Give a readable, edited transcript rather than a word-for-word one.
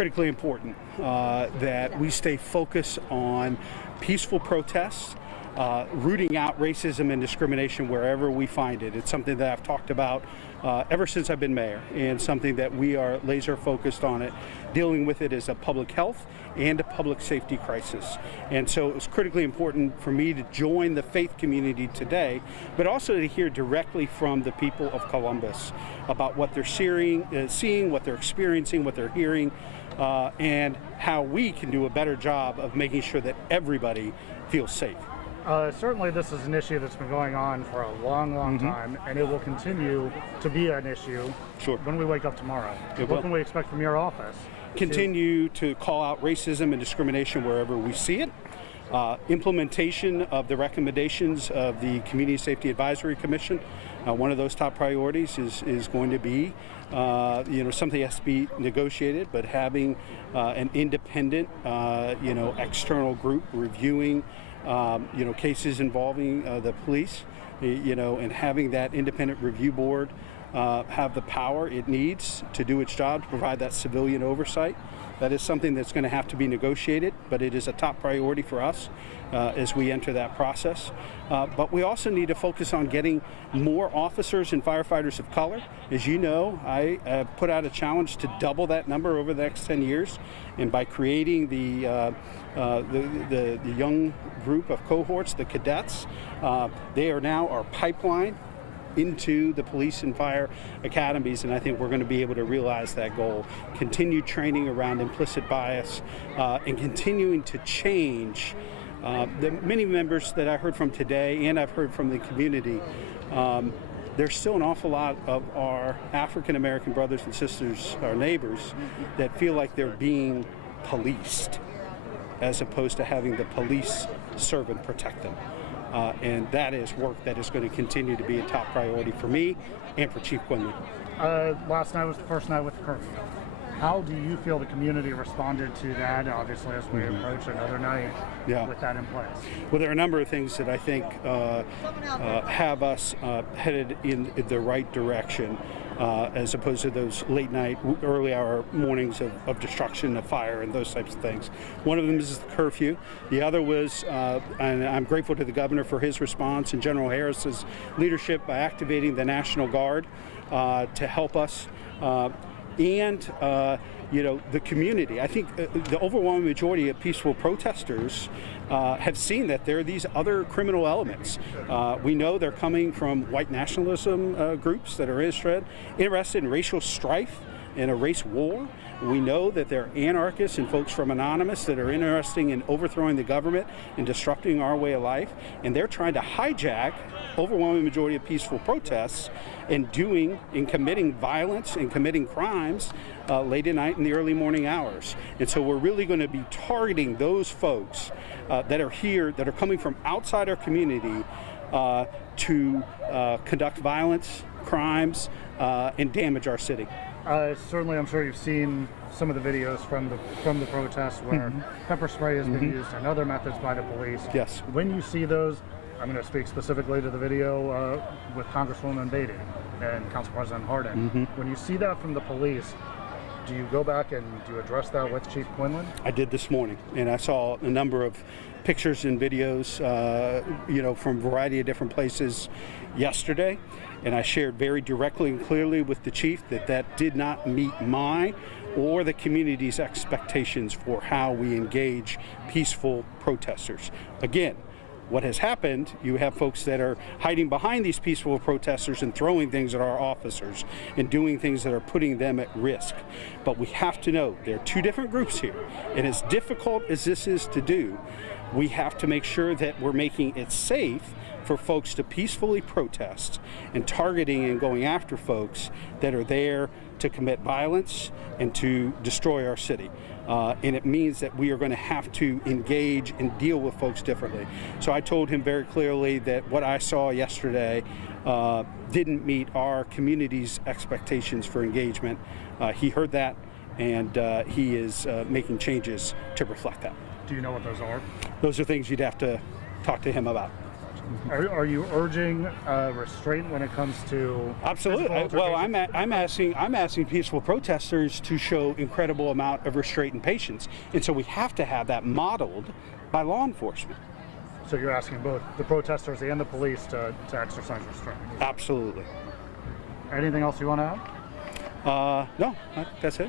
critically important that we stay focused on peaceful protests, rooting out racism and discrimination wherever we find it. It's something that I've talked about ever since I've been mayor, and something that we are laser focused on it, dealing with it as a public health and a public safety crisis. And so it was critically important for me to join the faith community today, but also to hear directly from the people of Columbus about what they're seeing, what they're experiencing, what they're hearing, and how we can do a better job of making sure that everybody feels safe. Certainly this is an issue that's been going on for a long time, and it will continue to be an issue when we wake up tomorrow. What can we expect from your office? Continue to call out racism and discrimination wherever we see it. Implementation of the recommendations of the Community Safety Advisory Commission. One of those top priorities is going to be, something has to be negotiated, but having an independent, external group reviewing, cases involving the police, and having that independent review board have the power it needs to do its job to provide that civilian oversight. That is something that's going to have to be negotiated, but it is a top priority for us as we enter that process. But we also need to focus on getting more officers and firefighters of color. As you know, I put out a challenge to double that number over the next 10 years. And by creating the young group of cohorts, the cadets, they are now our pipeline into the police and fire academies, and I think we're going to be able to realize that goal. Continue training around implicit bias and continuing to change. The many members that I heard from today, and I've heard from the community, there's still an awful lot of our African American brothers and sisters, our neighbors, that feel like they're being policed as opposed to having the police serve and protect them. And that is work that is going to continue to be a top priority for me and for Chief Quinlan. Last night was the first night with the curfew. How do you feel the community responded to that, obviously, as we approach another night with that in place? Well, there are a number of things that I think have us headed in the right direction, as opposed to those late night, early hour mornings of destruction, of fire, and those types of things. One of them is the curfew. The other was, and I'm grateful to the governor for his response and General Harris's leadership by activating the National Guard to help us. The community. I think the overwhelming majority of peaceful protesters have seen that there are these other criminal elements. We know they're coming from white nationalism groups that are interested in racial strife and a race war. We know that there are anarchists and folks from Anonymous that are interested in overthrowing the government and disrupting our way of life, and they're trying to hijack overwhelming majority of peaceful protests and committing violence and committing crimes late at night and the early morning hours. And so we're really going to be targeting those folks that are here, that are coming from outside our community to conduct violence, crimes, and damage our city. Certainly, I'm sure you've seen some of the videos from the protests where pepper spray has been used and other methods by the police. Yes. When you see those, I'm going to speak specifically to the video with Congresswoman Beatty and Council President Hardin. When you see that from the police, do you go back and do you address that with Chief Quinlan? I did this morning, and I saw a number of pictures and videos, from a variety of different places yesterday. And I shared very directly and clearly with the chief that did not meet my or the community's expectations for how we engage peaceful protesters. Again, what has happened, you have folks that are hiding behind these peaceful protesters and throwing things at our officers and doing things that are putting them at risk. But we have to know there are two different groups here. And as difficult as this is to do, we have to make sure that we're making it safe for folks to peacefully protest and targeting and going after folks that are there to commit violence and to destroy our city. And it means that we are going to have to engage and deal with folks differently. So I told him very clearly that what I saw yesterday didn't meet our community's expectations for engagement. He heard that, and he is making changes to reflect that. Do you know what those are? Those are things you'd have to talk to him about. Are you urging restraint when it comes to? Absolutely. Well, I'm asking peaceful protesters to show incredible amount of restraint and patience, and so we have to have that modeled by law enforcement. So you're asking both the protesters and the police to exercise restraint? Absolutely. Anything else you want to add? No, that's it.